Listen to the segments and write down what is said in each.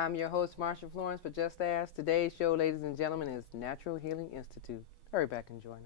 I'm your host, Marsha Florence, for Just Ask. Today's show, ladies and gentlemen, is Natural Healing Institute. Hurry back and join us.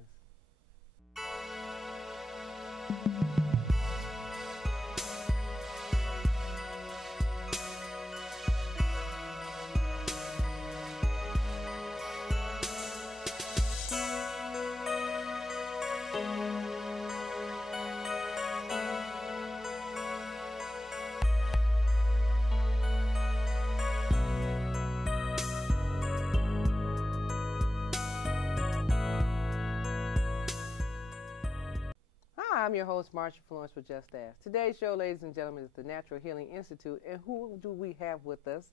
I'm your host, Marsha Florence, for Just Ask. Today's show, ladies and gentlemen, is the Natural Healing Institute. And who do we have with us?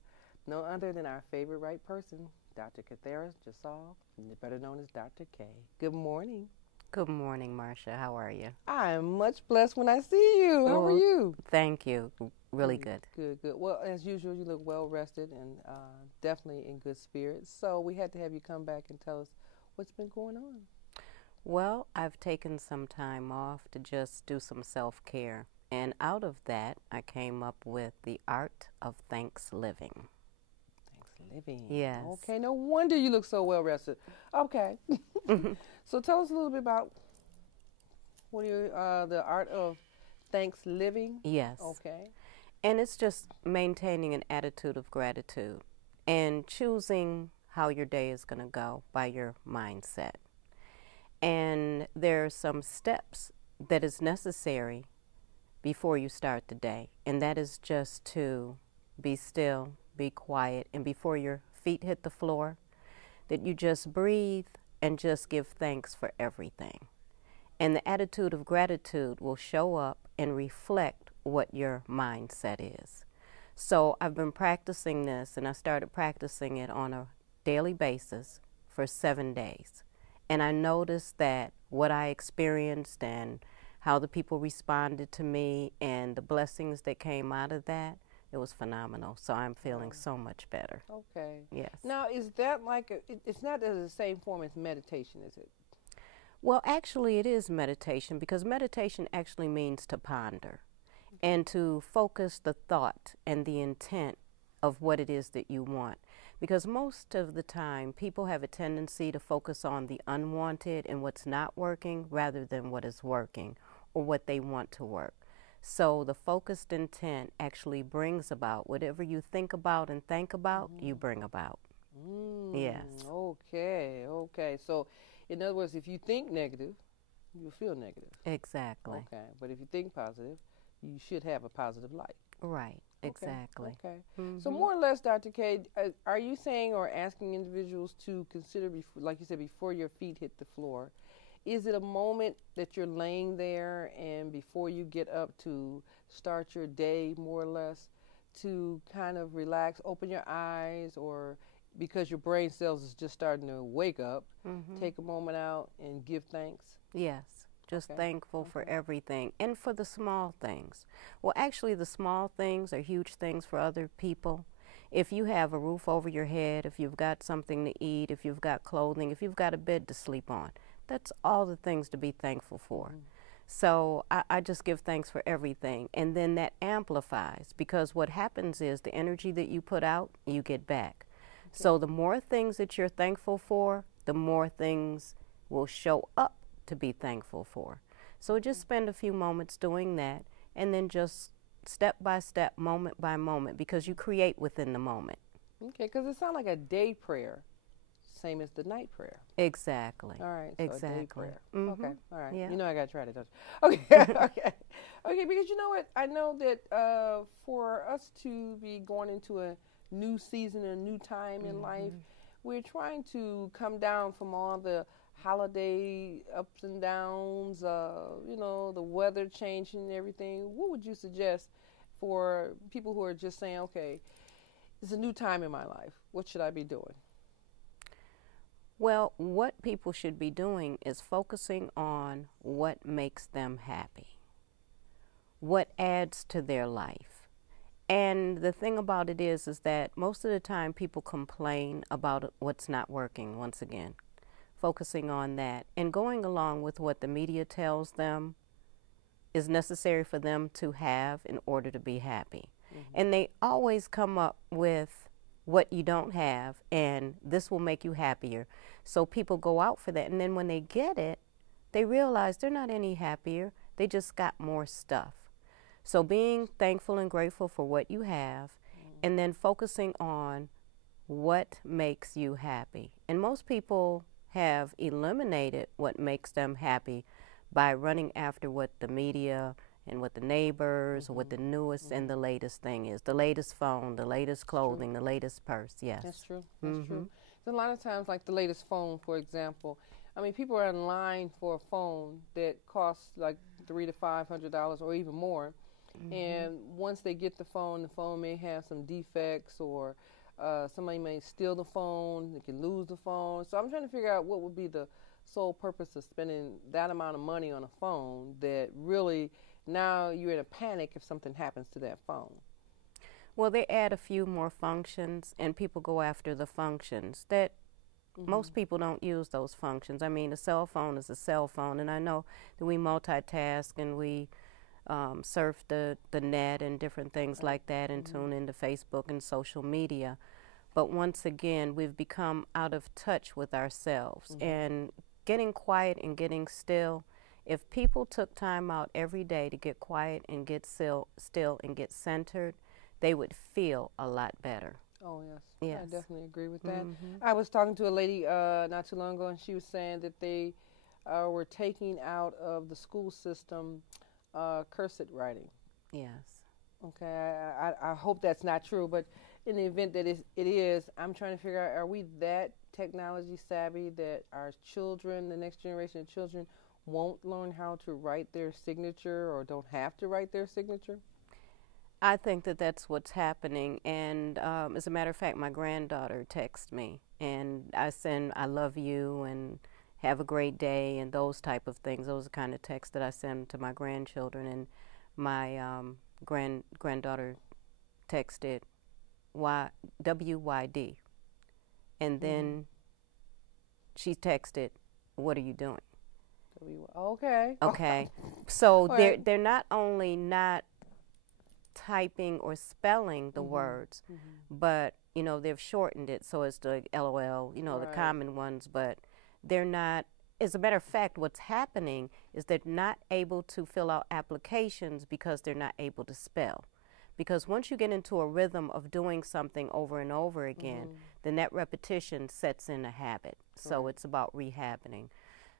No other than our favorite right person, Dr. Jesal, better known as Dr. K. Good morning. Good morning, Marsha. How are you? I am much blessed when I see you. How are you? Thank you. Really good. Good. Well, as usual, you look well rested and definitely in good spirits. So we had to have you come back and tell us what's been going on. Well, I've taken some time off to just do some self-care. And out of that, I came up with the art of thanks living. Thanks living. Yes. Okay, no wonder you look so well rested. Okay. So tell us a little bit about the art of thanks living. Yes. Okay. And it's just maintaining an attitude of gratitude and choosing how your day is going to go by your mindset. And there are some steps that is necessary before you start the day. And that is just to be still, be quiet, and before your feet hit the floor, that you just breathe and just give thanks for everything. And the attitude of gratitude will show up and reflect what your mindset is. So I've been practicing this, and I started practicing it on a daily basis for 7 days. And I noticed that what I experienced and how the people responded to me and the blessings that came out of that, it was phenomenal. So I'm feeling so much better. Okay. Yes. Now, is that like, it's not the same form as meditation, is it? Well, actually it is meditation, because meditation actually means to ponder and to focus the thought and the intent of what it is that you want. Because most of the time, people have a tendency to focus on the unwanted and what's not working rather than what is working or what they want to work. So the focused intent actually brings about whatever you think about and think about, you bring about. Yes. Okay. So, in other words, if you think negative, you'll feel negative. Exactly. Okay. But if you think positive, you should have a positive life. Right. Exactly. Okay. Mm-hmm. So more or less, Dr. K, are you saying or asking individuals to consider, like you said, before your feet hit the floor, is it a moment that you're laying there and before you get up to start your day, more or less, to kind of relax, open your eyes, or because your brain cells is just starting to wake up, take a moment out and give thanks? Yes. Just thankful for everything and for the small things. Well, actually, the small things are huge things for other people. If you have a roof over your head, if you've got something to eat, if you've got clothing, if you've got a bed to sleep on, that's all the things to be thankful for. So I just give thanks for everything. And then that amplifies, because what happens is the energy that you put out, you get back. So the more things that you're thankful for, the more things will show up to be thankful for. So just spend a few moments doing that, and then just step by step, moment by moment, because you create within the moment. Okay, because it sounds like a day prayer, same as the night prayer. Exactly. All right. So exactly. A day prayer. Mm-hmm. Okay. All right. Yeah. You know I got to try that, don't you? Okay. Okay, because you know what? I know that for us to be going into a new season, a new time in life, we're trying to come down from all the holiday ups and downs, the weather changing and everything. What would you suggest for people who are just saying, okay, it's a new time in my life. What should I be doing? Well, what people should be doing is focusing on what makes them happy, what adds to their life. And the thing about it is that most of the time people complain about what's not working, once again. Focusing on that and going along with what the media tells them is necessary for them to have in order to be happy. And they always come up with what you don't have, and this will make you happier. So people go out for that, and then when they get it, they realize they're not any happier. They just got more stuff. So being thankful and grateful for what you have, and then focusing on what makes you happy. And most people have eliminated what makes them happy by running after what the media and what the neighbors or what the newest and the latest thing is. The latest phone, the latest clothing, the latest purse, yes. That's true. That's true. So a lot of times, like the latest phone, for example, I mean, people are in line for a phone that costs like $300 to $500 or even more. And once they get the phone may have some defects, or somebody may steal the phone, they can lose the phone. So I'm trying to figure out what would be the sole purpose of spending that amount of money on a phone that really now you're in a panic if something happens to that phone. Well, they add a few more functions, and people go after the functions that most people don't use those functions. I mean, a cell phone is a cell phone, and I know that we multitask and we surf the net and different things like that, and tune into Facebook and social media. But once again, we've become out of touch with ourselves. And getting quiet and getting still, if people took time out every day to get quiet and get still and get centered, they would feel a lot better. Oh, yes. Yes. I definitely agree with that. I was talking to a lady not too long ago, and she was saying that they were taking out of the school system cursive writing. Yes. Okay, I hope that's not true, but in the event that it is, I'm trying to figure out, are we that technology savvy that our children, the next generation of children, won't learn how to write their signature or don't have to write their signature? I think that that's what's happening, and as a matter of fact, my granddaughter texts me, and I send "I love you" and "have a great day" and those type of things. Those are the kind of texts that I send to my grandchildren, and my granddaughter texted WYD, and then she texted, "What are you doing?" Okay. Okay, so Right. they're not only not typing or spelling the words, but they've shortened it so it's the LOL, the common ones, but they're not. As a matter of fact, what's happening is they're not able to fill out applications because they're not able to spell. Because once you get into a rhythm of doing something over and over again, then that repetition sets in a habit. So it's about rehabbing.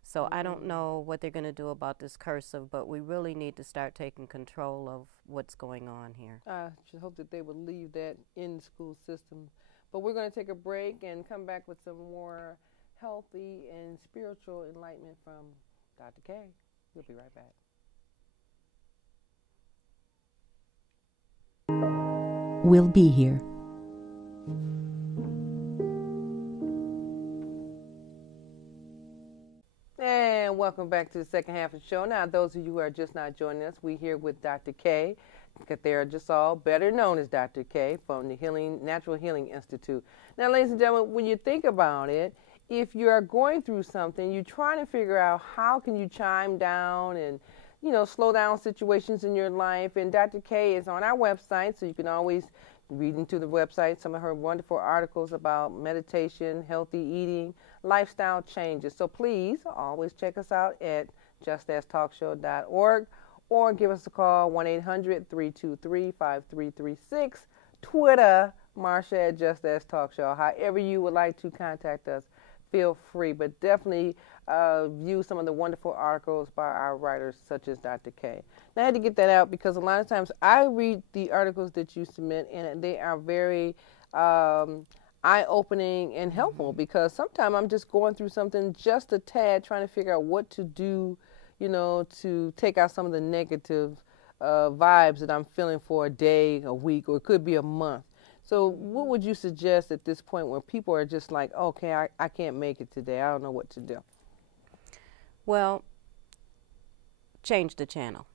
So I don't know what they're going to do about this cursive, but we really need to start taking control of what's going on here. I should hope that they would leave that in the school system. But we're going to take a break and come back with some more healthy and spiritual enlightenment from Dr. K. We'll be right back. We'll be here. And welcome back to the second half of the show. Now, those of you who are just not joining us, we're here with Dr. K. Jesal, better known as Dr. K, from the Natural Healing Institute. Now, ladies and gentlemen, when you think about it, if you're going through something, you're trying to figure out how can you chime down and, slow down situations in your life. And Dr. K is on our website, so you can always read into the website some of her wonderful articles about meditation, healthy eating, lifestyle changes. So please always check us out at justastalkshow.org or give us a call, 1-800-323-5336, Twitter, Marsha at Just As Talk Show. However you would like to contact us, feel free, but definitely view some of the wonderful articles by our writers such as Dr. K. Now, I had to get that out because a lot of times I read the articles that you submit, and they are very eye-opening and helpful because sometimes I'm just going through something just a tad, trying to figure out what to do, to take out some of the negative vibes that I'm feeling for a day, a week, or it could be a month. So what would you suggest at this point when people are just like, okay, I can't make it today, I don't know what to do? Well, change the channel.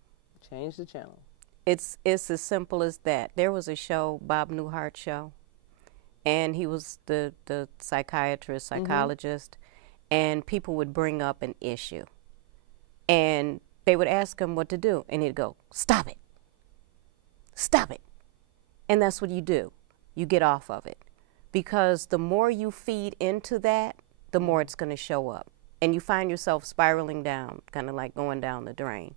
Change the channel. It's as simple as that. There was a show, Bob Newhart show, and he was the psychiatrist, psychologist, and people would bring up an issue. And they would ask him what to do, and he'd go, "Stop it. Stop it." And that's what you do. You get off of it. because the more you feed into that, the more it's going to show up. And you find yourself spiraling down, kind of like going down the drain.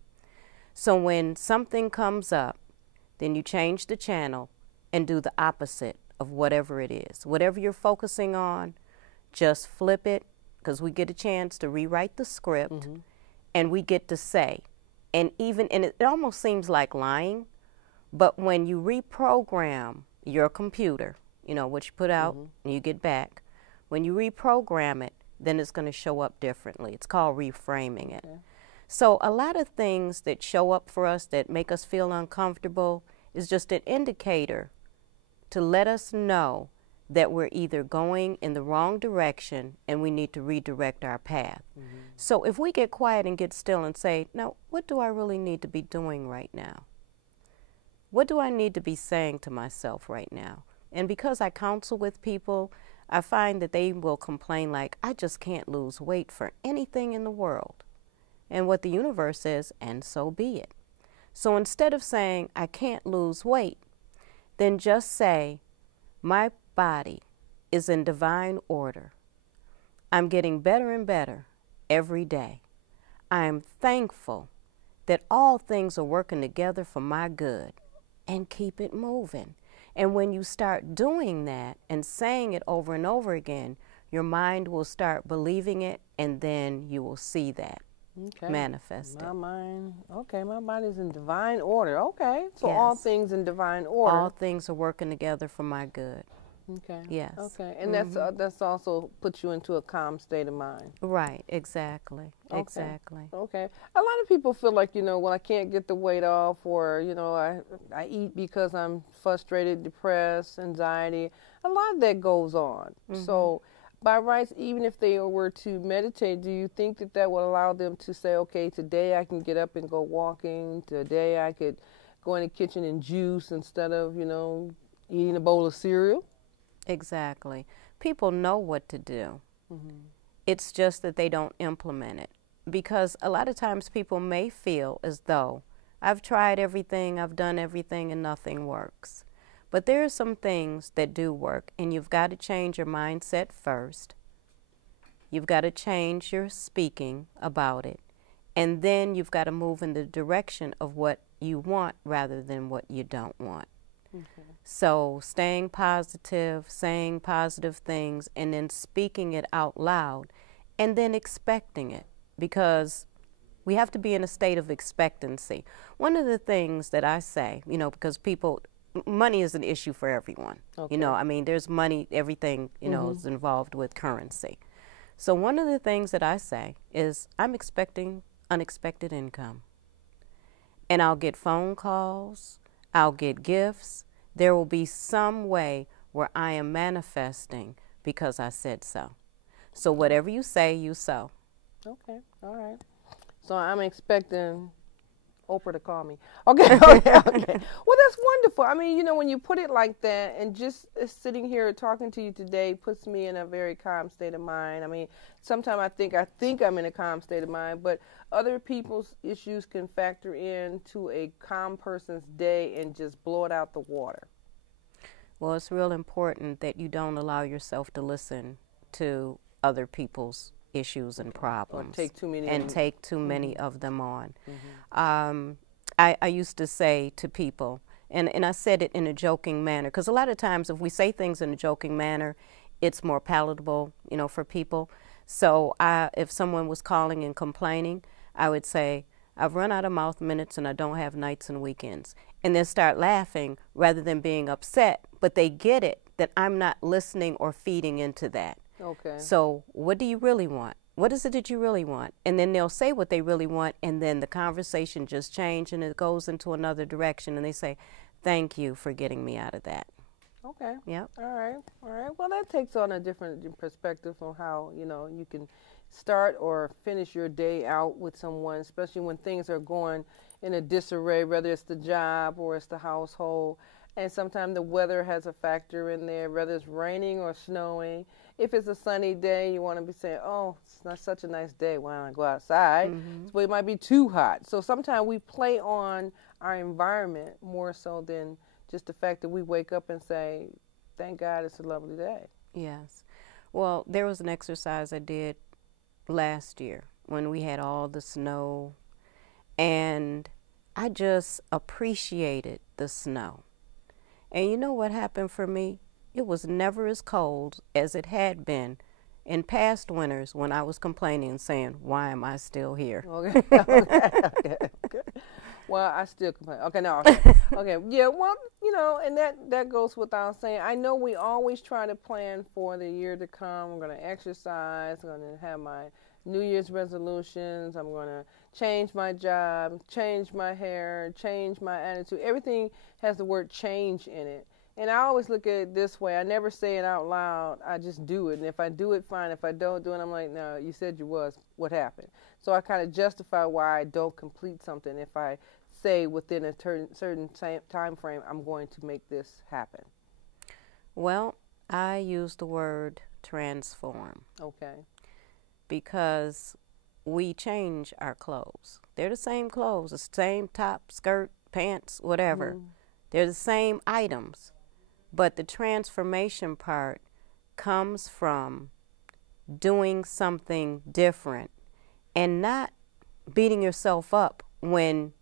So when something comes up, then you change the channel and do the opposite of whatever it is. Whatever you're focusing on, just flip it, because we get a chance to rewrite the script, and we get to say. And it almost seems like lying, but when you reprogram your computer, you know, what you put out and you get back, when you reprogram it, then it's going to show up differently. It's called reframing it. So a lot of things that show up for us that make us feel uncomfortable is just an indicator to let us know that we're either going in the wrong direction and we need to redirect our path. So if we get quiet and get still and say, now, what do I really need to be doing right now? What do I need to be saying to myself right now? And because I counsel with people, I find that they will complain like, I just can't lose weight for anything in the world. And what the universe says, and so be it. So instead of saying, I can't lose weight, then just say, my body is in divine order. I'm getting better and better every day. I am thankful that all things are working together for my good, and keep it moving. And when you start doing that and saying it over and over again, your mind will start believing it, and then you will see that manifested. My body's in divine order. Okay, so Yes. all things in divine order. All things are working together for my good. Okay. Yes. Okay, and that's also puts you into a calm state of mind. Right, exactly. Okay. Exactly. Okay. A lot of people feel like, well, I can't get the weight off, or, I eat because I'm frustrated, depressed, anxiety. A lot of that goes on. So by rights, even if they were to meditate, do you think that would allow them to say, okay, today I can get up and go walking. Today I could go in the kitchen and juice instead of, eating a bowl of cereal? Exactly. People know what to do. It's just that they don't implement it. Because a lot of times people may feel as though, I've tried everything, I've done everything, and nothing works. But there are some things that do work, and you've got to change your mindset first. You've got to change your speaking about it. And then you've got to move in the direction of what you want rather than what you don't want. So staying positive, saying positive things, and then speaking it out loud, and then expecting it, because we have to be in a state of expectancy. One of the things that I say, because money is an issue for everyone. There's money, everything, is involved with currency. So one of the things that I say is, I'm expecting unexpected income. And I'll get phone calls, I'll get gifts. There will be some way where I am manifesting because I said so. So whatever you say, you sow. Okay, all right. So I'm expecting Oprah to call me. Okay. Well, that's wonderful. When you put it like that, and just sitting here talking to you today puts me in a very calm state of mind. Sometimes I think I'm in a calm state of mind, but other people's issues can factor into a calm person's day and just blow it out the water. Well, it's real important that you don't allow yourself to listen to other people's issues and problems. Or take too many. And take too many of them on. I used to say to people, and I said it in a joking manner, because a lot of times if we say things in a joking manner, it's more palatable, for people. So if someone was calling and complaining, I would say, I've run out of mouth minutes and I don't have nights and weekends. And then start laughing rather than being upset. But they get it, that I'm not listening or feeding into that. Okay. So what do you really want? What is it that you really want? And then they'll say what they really want, and then the conversation just changes and it goes into another direction, and they say, thank you for getting me out of that. Okay. Yep. All right. Well, that takes on a different perspective on how, you can start or finish your day out with someone, especially when things are going in a disarray, whether it's the job or it's the household. And sometimes the weather has a factor in there, whether it's raining or snowing. If it's a sunny day, you want to be saying, oh, it's not such a nice day. Why don't I go outside? But it might be too hot. So sometimes we play on our environment more so than just the fact that we wake up and say, thank God it's a lovely day. Yes. Well, there was an exercise I did last year when we had all the snow, and I just appreciated the snow. And you know what happened for me? It was never as cold as it had been in past winters when I was complaining and saying, why am I still here? Okay, okay. Well, I still complain. Okay, no. Okay, yeah, well, you know, and that goes without saying. I know we always try to plan for the year to come. I'm going to exercise. I'm going to have my New Year's resolutions. I'm going to change my job, change my hair, change my attitude. Everything has the word change in it. And I always look at it this way. I never say it out loud. I just do it. And if I do it, fine. If I don't do it, I'm like, no, you said you was. What happened? So I kind of justify why I don't complete something if I say within a certain time frame, I'm going to make this happen. Well, I use the word transform. Okay. Because we change our clothes. They're the same clothes, the same top, skirt, pants, whatever. Mm-hmm. They're the same items. But the transformation part comes from doing something different and not beating yourself up when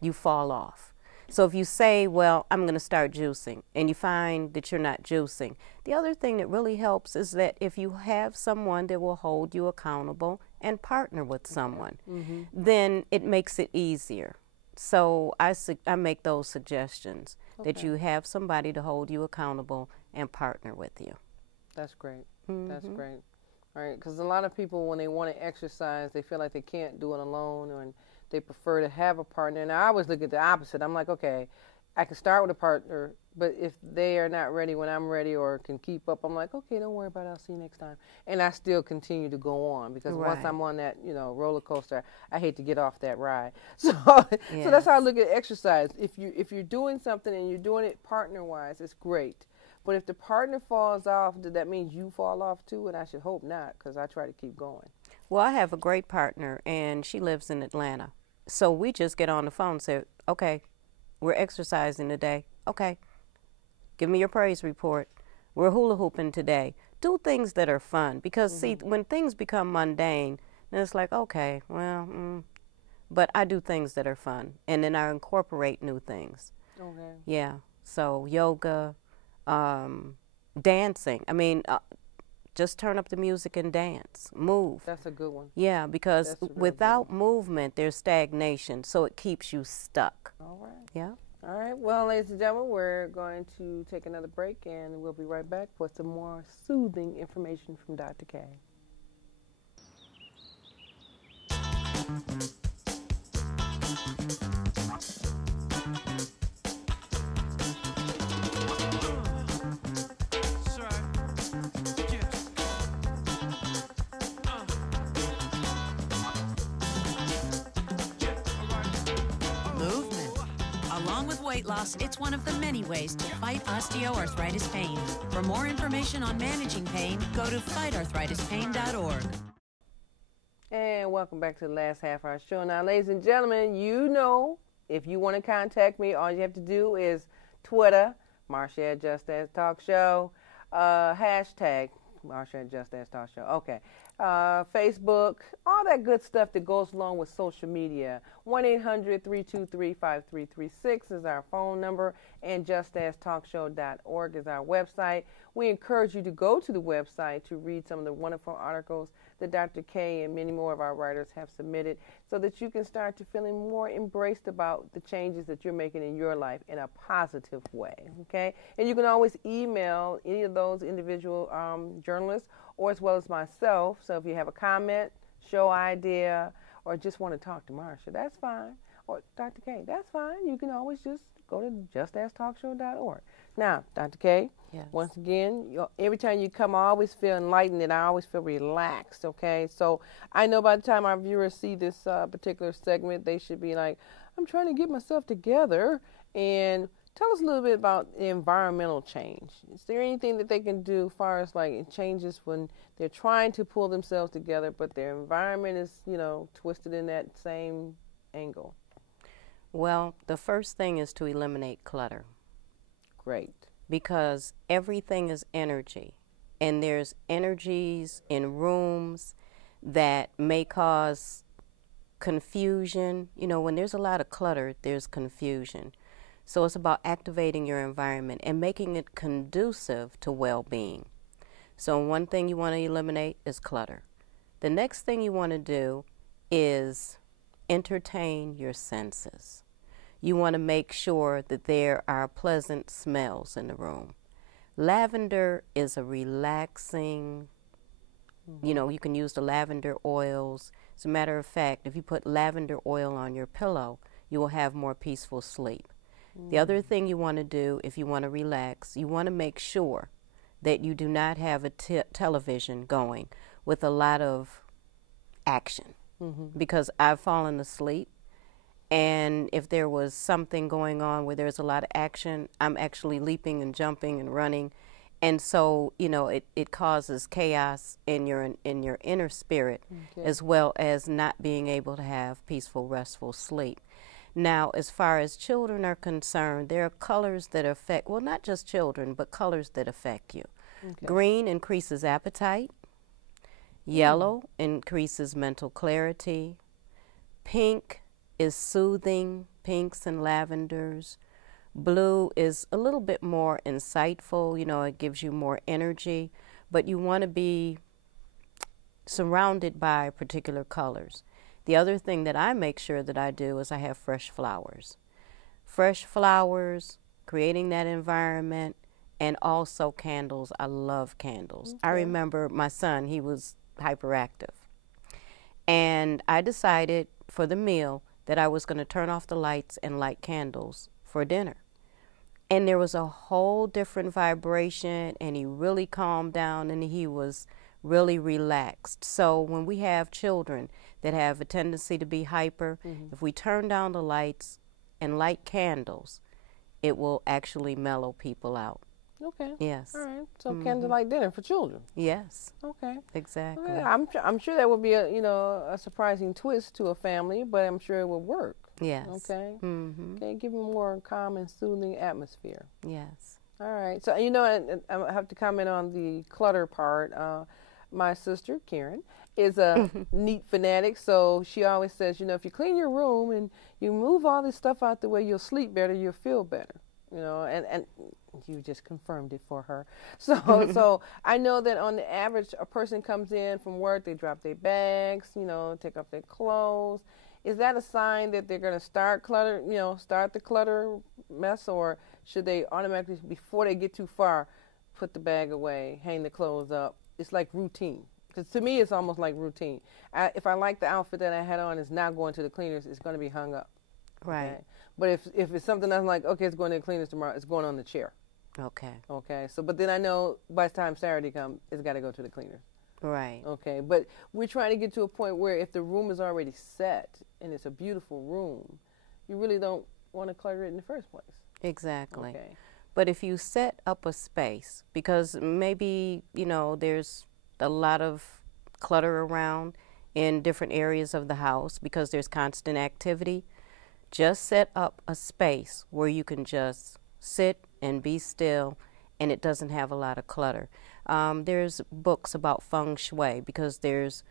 you fall off. So if you say, well, I'm going to start juicing, and you find that you're not juicing, the other thing that really helps is that if you have someone that will hold you accountable and partner with someone, mm-hmm. then it makes it easier. So I make those suggestions, that you have somebody to hold you accountable and partner with you. That's great. Mm-hmm. That's great. All right, because a lot of people, when they want to exercise, they feel like they can't do it alone, and they prefer to have a partner. Now, I always look at the opposite. I'm like, okay, I can start with a partner, but if they are not ready when I'm ready or can keep up, I'm like, okay, don't worry about it. I'll see you next time. And I still continue to go on because once I'm on that, roller coaster, I hate to get off that ride. So, so that's how I look at exercise. If you're doing something and you're doing it partner-wise, it's great. But if the partner falls off, does that mean you fall off too? And I should hope not, because I try to keep going. Well, I have a great partner, and she lives in Atlanta. So we just get on the phone and say, okay, we're exercising today. Okay, give me your praise report. We're hula hooping today. Do things that are fun. Because, see, when things become mundane, then it's like, okay, well, but I do things that are fun. And then I incorporate new things. Okay. Yeah, so yoga, dancing. I mean, just turn up the music and dance. Move. That's a good one. Yeah, because without movement, there's stagnation, so it keeps you stuck. All right. Yeah. All right. Well, ladies and gentlemen, we're going to take another break, and we'll be right back with some more soothing information from Dr. K. Weight loss, it's one of the many ways to fight osteoarthritis pain. For more information on managing pain, go to fightarthritispain.org. And welcome back to the last half of our show. Now, ladies and gentlemen, if you want to contact me, all you have to do is Twitter, Marsha at Just As Talk Show, hashtag Marsha at Just As Talk Show. Okay. Facebook, all that good stuff that goes along with social media. 1-800-323-5336 is our phone number, and justastalkshow.org is our website. We encourage you to go to the website to read some of the wonderful articles that Dr. K and many more of our writers have submitted so that you can start to feeling more embraced about the changes that you're making in your life in a positive way, okay? And you can always email any of those individual journalists or as well as myself. So if you have a comment, show idea, or just want to talk to Marsha, that's fine. Or Dr. K, that's fine. You can always just go to justastalkshow.org. Now, Dr. K, yes. Once again, every time you come, I always feel enlightened and I always feel relaxed, okay? So I know by the time our viewers see this particular segment, they should be like, I'm trying to get myself together. And tell us a little bit about environmental change. Is there anything that they can do as far as like changes when they're trying to pull themselves together, but their environment is, twisted in that same angle? Well, the first thing is to eliminate clutter. Great. because everything is energy. And there's energies in rooms that may cause confusion. You know, when there's a lot of clutter, there's confusion. So it's about activating your environment and making it conducive to well-being. So one thing you want to eliminate is clutter. The next thing you want to do is entertain your senses. You want to make sure that there are pleasant smells in the room. Lavender is a relaxing, you know, you can use the lavender oils. As a matter of fact, if you put lavender oil on your pillow, you will have more peaceful sleep. The other thing you want to do if you want to relax, you want to make sure that you do not have a television going with a lot of action, because I've fallen asleep, and if there was something going on where there's a lot of action, I'm actually leaping and jumping and running, and so, you know, it causes chaos in your inner spirit, as well as not being able to have peaceful, restful sleep. Now, as far as children are concerned, there are colors that affect, well, not just children, but colors that affect you. Green increases appetite. Yellow increases mental clarity. Pink is soothing, pinks and lavenders. Blue is a little bit more insightful, you know, it gives you more energy, but you want to be surrounded by particular colors. The other thing that I make sure that I do is I have fresh flowers. Fresh flowers, creating that environment, and also candles. I love candles. I remember my son, he was hyperactive. And I decided for the meal that I was going to turn off the lights and light candles for dinner. And there was a whole different vibration, and he really calmed down, and he was really relaxed. So when we have children that have a tendency to be hyper, if we turn down the lights and light candles, it will actually mellow people out. Okay. Yes. All right. So candlelight dinner for children. Yes. Okay. Exactly. Okay. I'm sure that would be a surprising twist to a family, but I'm sure it would work. Yes. Okay. Okay. Give them more calm and soothing atmosphere. Yes. All right. So and I have to comment on the clutter part. My sister Karen is a neat fanatic, so she always says, if you clean your room and you move all this stuff out the way, you'll sleep better, you'll feel better. And you just confirmed it for her. So I know that on the average, a person comes in from work, they drop their bags, take off their clothes. Is that a sign that they're going to start the clutter mess, or should they automatically, before they get too far, put the bag away, hang the clothes up? It's like routine. Because to me, it's almost like routine. If I like the outfit that I had on, it's not going to the cleaners, it's going to be hung up. Right. Okay? But if it's something I'm like, okay, it's going to the cleaners tomorrow, it's going on the chair. Okay. Okay. So, but then I know by the time Saturday comes, it's got to go to the cleaners. Right. Okay. But we're trying to get to a point where if the room is already set and it's a beautiful room, you really don't want to clutter it in the first place. Exactly. Okay. But if you set up a space, because maybe, there's a lot of clutter around in different areas of the house because there's constant activity, just set up a space where you can just sit and be still, and it doesn't have a lot of clutter. There's books about feng shui because there's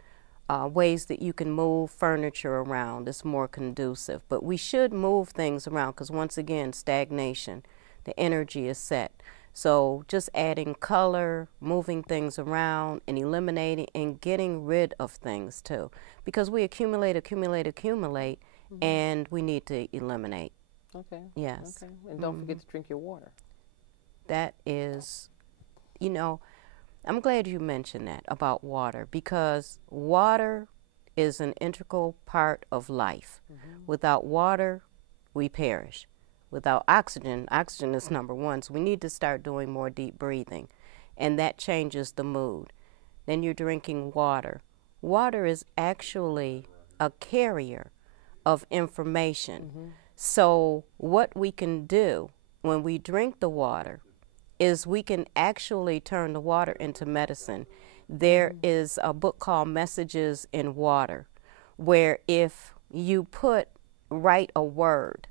ways that you can move furniture around. It's more conducive. But we should move things around because, once again, stagnation, the energy is set. So just adding color, moving things around, and eliminating and getting rid of things too. Because we accumulate, and we need to eliminate. Okay. Yes. Okay. And don't forget to drink your water. That is, I'm glad you mentioned that about water, because water is an integral part of life. Without water, we perish. Without oxygen, oxygen is number one, so we need to start doing more deep breathing, and that changes the mood. Then you're drinking water. Water is actually a carrier of information. So what we can do when we drink the water is we can actually turn the water into medicine. There is a book called Messages in Water, where if you write a word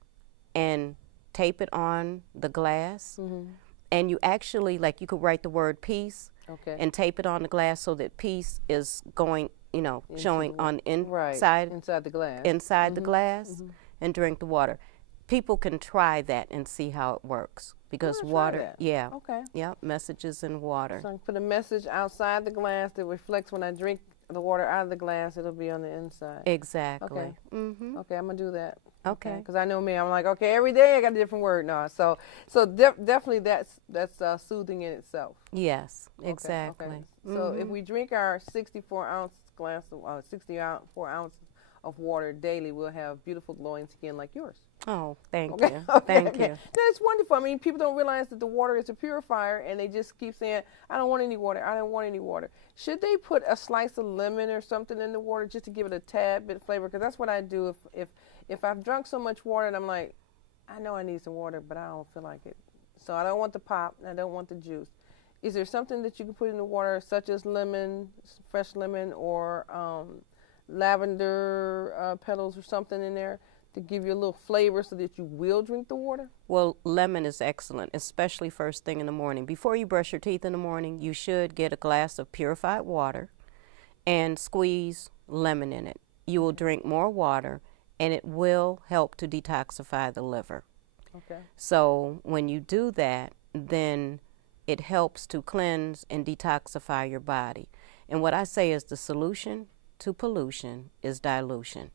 and tape it on the glass, And you actually, like, you could write the word peace Okay. and tape it on the glass so that peace is going, you know, Into showing the- on the Right. inside, Inside the glass. inside the glass, and drink the water. People can try that and see how it works, because gonna try water, that. yeah, Okay. yeah, messages in water. So I can put a message outside the glass that reflects when I drink the water out of the glass. It'll be on the inside. Exactly. Okay. Mm-hmm. Okay, I'm gonna do that. Okay. Because I know me, I'm like, okay, every day I got a different word. No, so definitely that's soothing in itself. Yes, Okay, exactly. Okay. So if we drink our 64-ounce glass of 64 ounces of water daily, we'll have beautiful glowing skin like yours. Oh, thank Okay. you. Okay, Thank okay. you. That's wonderful. I mean, people don't realize that the water is a purifier, and they just keep saying, I don't want any water. I don't want any water. Should they put a slice of lemon or something in the water just to give it a tad bit of flavor? Because that's what I do if I've drunk so much water and I'm like, I know I need some water, but I don't feel like it. So I don't want the pop, and I don't want the juice. Is there something that you can put in the water, such as lemon, fresh lemon, or lavender petals or something in there, to give you a little flavor so that you will drink the water? Well, lemon is excellent, especially first thing in the morning. Before you brush your teeth in the morning, you should get a glass of purified water and squeeze lemon in it. You will drink more water, and it will help to detoxify the liver. Okay. So when you do that, then it helps to cleanse and detoxify your body. And what I say is the solution to pollution is dilution.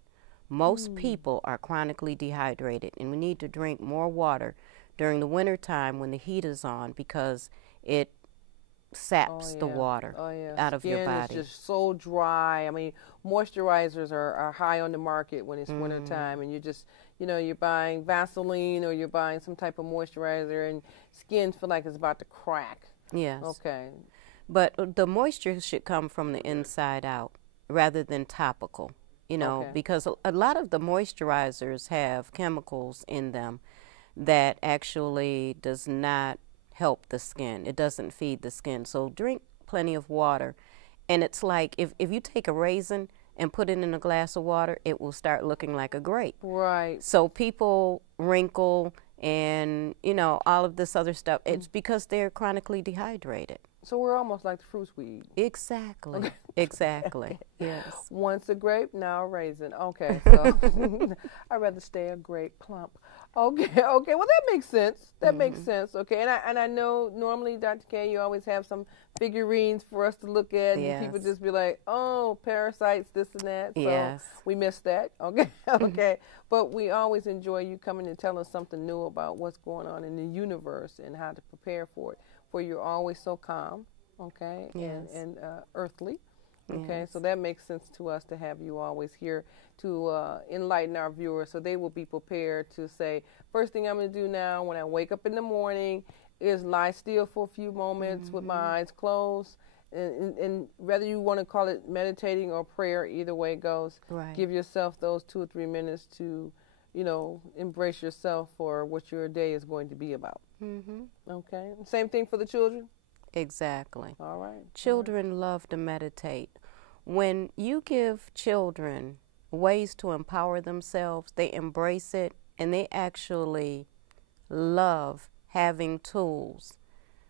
Most people are chronically dehydrated, and we need to drink more water during the winter time when the heat is on, because it saps the water out of your body. Skin is just so dry. I mean, moisturizers are high on the market when it's winter time, and you just, you're buying Vaseline or you're buying some type of moisturizer, and skin feel like it's about to crack. Yes. Okay. But the moisture should come from the inside out rather than topical, Okay. because a lot of the moisturizers have chemicals in them that actually does not help the skin. It doesn't feed the skin. So drink plenty of water. And it's like if you take a raisin and put it in a glass of water, it will start looking like a grape. Right. So people wrinkle and, all of this other stuff. It's because they're chronically dehydrated. So we're almost like the fruits we eat. Exactly. Okay. Exactly. Yes. Once a grape, now a raisin. Okay, so I'd rather stay a grape plump. Okay. Well, that makes sense. That makes sense. Okay, and I know normally, Dr. K, you always have some figurines for us to look at, and people just be like, oh, parasites, this and that. So Yes. we missed that. Okay. Okay. But we always enjoy you coming and telling us something new about what's going on in the universe and how to prepare for it. For you're always so calm, okay, Yes. and earthly. Okay, Yes. so that makes sense to us to have you always here to enlighten our viewers, so they will be prepared to say, first thing I'm going to do now when I wake up in the morning is lie still for a few moments with my eyes closed. And whether you want to call it meditating or prayer, either way it goes, Right. give yourself those 2 or 3 minutes to, embrace yourself for what your day is going to be about. Okay, same thing for the children? Exactly. All right. Children love to meditate. When you give children ways to empower themselves, they embrace it, and they actually love having tools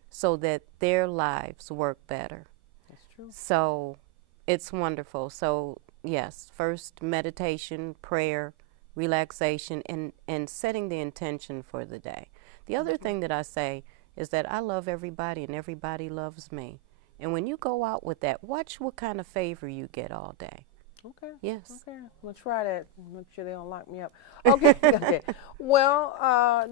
so that their lives work better. That's true. So it's wonderful. So yes, first meditation, prayer, relaxation, and setting the intention for the day. The other thing that I say is that I love everybody and everybody loves me. And when you go out with that, watch what kind of favor you get all day. Okay. Yes. Okay. I'm going to try that. Make sure they don't lock me up. Okay. Okay. Well,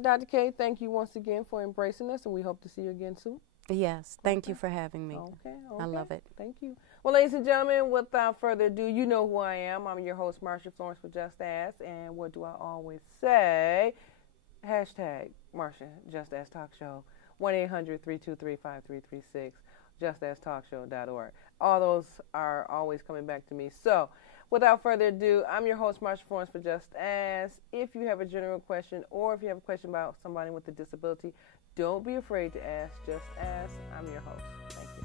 Dr. K, thank you once again for embracing us, and we hope to see you again soon. Yes. Thank you for having me. Okay. I love it. Thank you. Well, ladies and gentlemen, without further ado, you know who I am. I'm your host, Marsha Florence for Just Ask. And what do I always say? Hashtag Marsha Just Ask Talk Show. 1-800-323-5336. JustAskTalkShow.org. All those are always coming back to me. So, without further ado, I'm your host, Marsha Florence for Just Ask. If you have a general question or if you have a question about somebody with a disability, don't be afraid to ask. Just ask. I'm your host. Thank you.